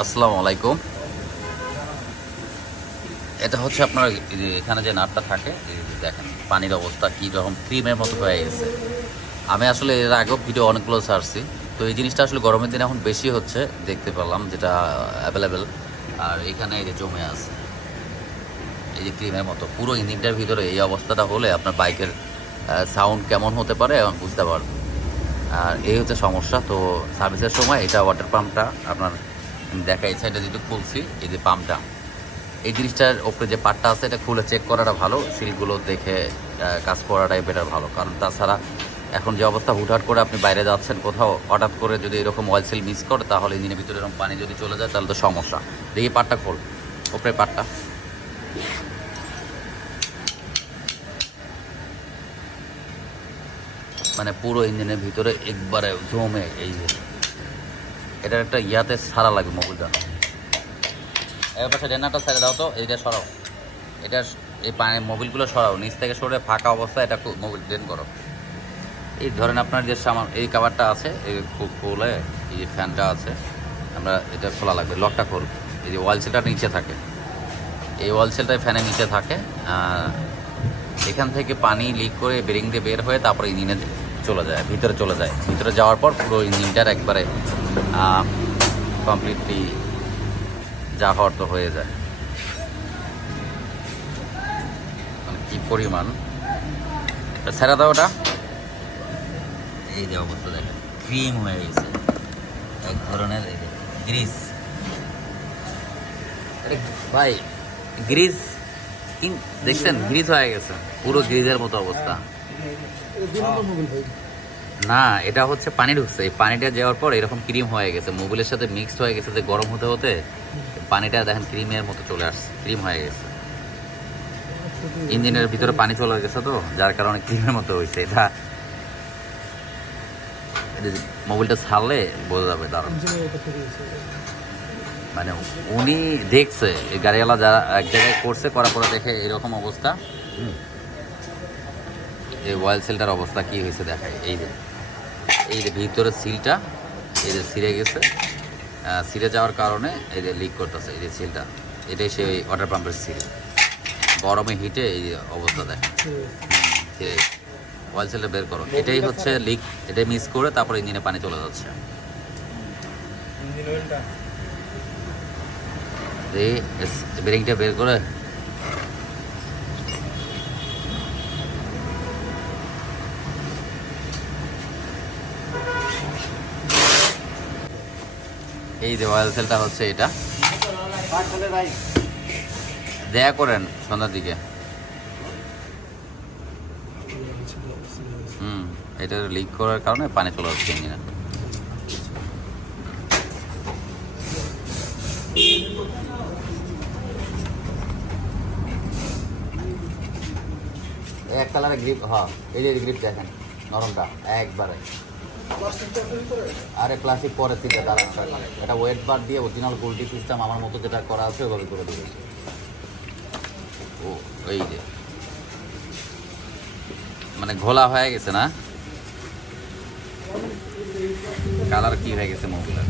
আসসালামু আলাইকুম। এটা হচ্ছে আপনার এখানে যে নাটটা থাকে দেখেন পানির অবস্থা, কী রকম ক্রিমের মতো হয়ে গেছে। আমি আসলে এর আগেও ভিডিও অনেকগুলো ছাড়ছি। তো এই জিনিসটা আসলে গরমের দিনে এখন বেশি হচ্ছে, দেখতে পেলাম যেটা অ্যাভেলেবেল আর এখানে এই যে জমে আছে, এই যে ক্রিমের মতো। পুরো ইঞ্জিনটার ভিতরে এই অবস্থাটা হলে আপনার বাইকের সাউন্ড কেমন হতে পারে এবং বুঝতে পারবেন আর এই হচ্ছে সমস্যা, তো সার্ভিসের সময় এটা ওয়াটার পাম্পটা আপনার দেখা এই সাইডে যেটা খুলছি, এই যে পাম্পটা এই জিনিসটার ওপরে যে পার্টটা আছে, এটা খুলে চেক করাটা ভালো সিলগুলো দেখে কাজ করাটাই বেটার ভালো। কারণ তাছাড়া এখন যে অবস্থা, হুটহাট করে আপনি বাইরে যাচ্ছেন কোথাও, হঠাৎ করে যদি এরকম অয়েল সিল মিস করে, তাহলে ইঞ্জিনের ভিতরে এরকম পানি যদি চলে যায়, তাহলে তো সমস্যা। দেখি পার্টটা খোল, ওপরে পার্টটা মানে পুরো ইঞ্জিনের ভিতরে একবারে জমে এই এটার একটা ইয়াতে সারা লাগবে মোবিলটা এর পাশে ডেনারটা ছেড়ে দাও তো এইটা সরাও। এটা এই পানি মোবিলগুলো সরাও, নিচ থেকে সরে ফাঁকা অবস্থায় এটা মোবিল ড্রেন করো। এই ধরেন আপনার যে সামান, এই কাভারটা আছে, এই খুলে, এই যে ফ্যানটা আছে, আমরা এটা খোলা লাগবে লকটা খোল। এই যে ওয়াল সেলটা নিচে থাকে। এই ওয়াল সেলটা ফ্যানের নিচে থাকে এখান থেকে পানি লিক করে বেরিং দিয়ে বের হয়ে তারপরে ইঞ্জিনে চলে যায়, ভিতরে চলে যায়। ভিতরে যাওয়ার পর পুরো ইঞ্জিনটার একবারে কমপ্লিটলি যা হওয়ার তো হয়ে যায় মানে কি পরিমাণ ছেড়ে দাও ওটা এই যে অবস্থা দেখেন ক্রিম হয়ে গেছে এক ধরনের গ্রিস ভাই ইন দেখছেন গ্রিজ হয়ে গেছে পুরো গ্রিজের মতো অবস্থা না, এটা হচ্ছে পানি ঢুকছে এই পানিটা যাওয়ার পর এরকম ক্রিম হয়ে গেছে। মোবিলের সাথে মিক্সড হয়ে গেছে যে গরম হতে হতে পানিটা দেখেন ক্রিমের মতো চলে আসছে, ক্রিম হয়ে গেছে। ইঞ্জিনের ভিতরে পানি চলে গেছে তো, যার কারণে ক্রিমের মতো হয়েছে এটা। মোবিলটা ছাড়লে বোঝা যাবে দাঁড়ান মানে উনি দেখছে, এই গাড়িওয়ালা যারা এক জায়গায় করছে করার পরে দেখে এরকম অবস্থা। এই ওয়েল সেলটার অবস্থা কি হয়েছে দেখায় এই যে। এই যে ভিতরের সিলটা এই যে ছিঁড়ে গেছে। ছিঁড়ে যাওয়ার কারণে এই যে লিক করতেছে এই যে সিলটা। এটাই সেই ওয়াটার পাম্পের সিল গরমে হিটে এই অবস্থা দেখে ওয়েল সেলটা বের করো। এটাই হচ্ছে লিক এটাই মিস করে তারপরে ইঞ্জিনে পানি চলে যাচ্ছে। এই বেরিংটা বের করে এই যে অয়েল সেলটা হচ্ছে এটা। দেয়া করেন, সন্ধ্যার দিকে। হুম, এটা লিক করার কারণে পানি চলে যাচ্ছে ইঞ্জিনে এক কালারের গ্রিপ হ্যাঁ এই যে গ্রিপ দেখেন, নরমটা, একবারে। আরে প্লাস্টিক পরে থেকে দাঁড়ান এটা ওয়েট বার দিয়ে অরিজিনাল গোল্ডি সিস্টেম আমার মতো যেটা করা আছে ওভাবে করে দেবে। ও, এই যে। মানে ঘোলা হয়ে গেছে না? কালার কি হয়ে গেছে মোবিলের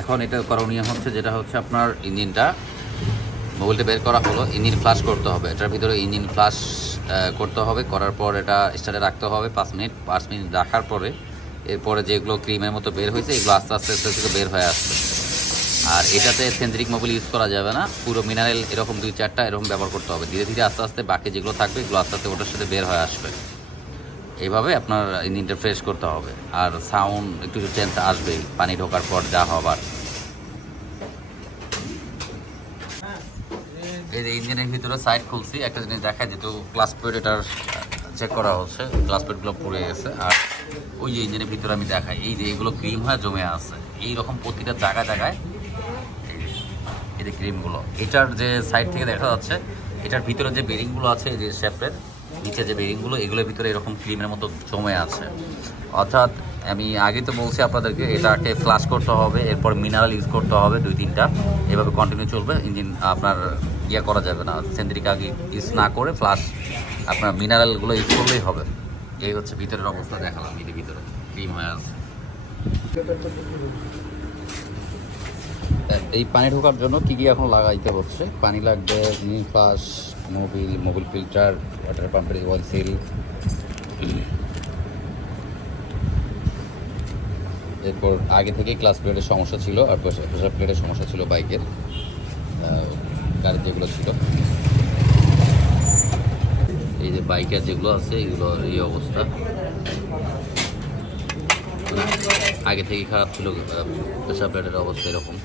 এখন এটা করণীয় হচ্ছে যেটা হচ্ছে আপনার ইঞ্জিনটা মোবাইলটা বের করা হলো, ইঞ্জিন ফ্লাশ করতে হবে। এটার ভিতরে ইঞ্জিন ফ্লাশ করতে হবে, করার পর এটা স্টার্টে রাখতে হবে পাঁচ মিনিট। পাঁচ মিনিট রাখার পরে এরপরে যেগুলো ক্রিমের মতো বের হয়েছে, এগুলো আস্তে আস্তে আস্তে থেকে বের হয়ে আসবে। আর এটাতে সেন্ট্রিক মোবিল ইউজ করা যাবে না। পুরো মিনারেল এরকম দুই চারটা এরকম ব্যবহার করতে হবে। ধীরে ধীরে আস্তে আস্তে বাকি যেগুলো থাকবে, এগুলো আস্তে আস্তে ওটার সাথে বের হয়ে আসবে। এইভাবে আপনার ইঞ্জিনটা ফ্রেশ করতে হবে। আর সাউন্ড একটু চেঞ্জ আসবেই, পানি ঢোকার পর যা হবার। এই যে ইঞ্জিনের ভিতরে সাইড খুলছি, একটা জিনিস দেখা যেহেতু ক্লাস প্লেট এটার চেক করা হচ্ছে ক্লাস প্লেটগুলো পুড়ে গেছে। আর ওই যে ইঞ্জিনের ভিতরে আমি দেখাই, এই যে এগুলো ক্রিম হয়ে, জমে আছে। এই রকম প্রতিটা জায়গায় জায়গায় এই যে- এই যে ক্রিমগুলো এটার যে সাইড থেকে দেখা যাচ্ছে, এটার ভিতরে যে বেরিংগুলো আছে, এই যে শেপের নিচে যে বেরিংগুলো এগুলোর ভিতরে এরকম ক্রিমের মতো জমে আছে। অর্থাৎ আমি আগে তো বলছি আপনাদেরকে এটাকে ফ্লাশ করতে হবে, এরপর মিনারেল ইউজ করতে হবে দুই, তিনটা। এভাবে কন্টিনিউ চলবে ইঞ্জিন আপনার ইয়ে করা যাবে না সেন্দ্রিক আগে ইউজ না করে ফ্লাশ আপনার মিনারেলগুলো ইউজ করলেই হবে। এই হচ্ছে ভিতরের অবস্থা, দেখালাম এর ভিতরে ক্রিম হয়ে আছে। এই পানি ঢোকার জন্য কি কি এখন লাগাইতে হচ্ছে? পানি লাগবে mini flush Mobil Mobil filter water পাম্পের ওয়াল সিল এরপর আগে থেকেই ক্লাস প্লেটের সমস্যা ছিল, আর প্রেশার প্লেটের সমস্যা ছিল বাইকের গাড়ির যেগুলো ছিল। এই যে বাইকের যেগুলো আছে এগুলো এই অবস্থা। আগে থেকেই খারাপ ছিল প্রেশার প্লেটের অবস্থা এরকম।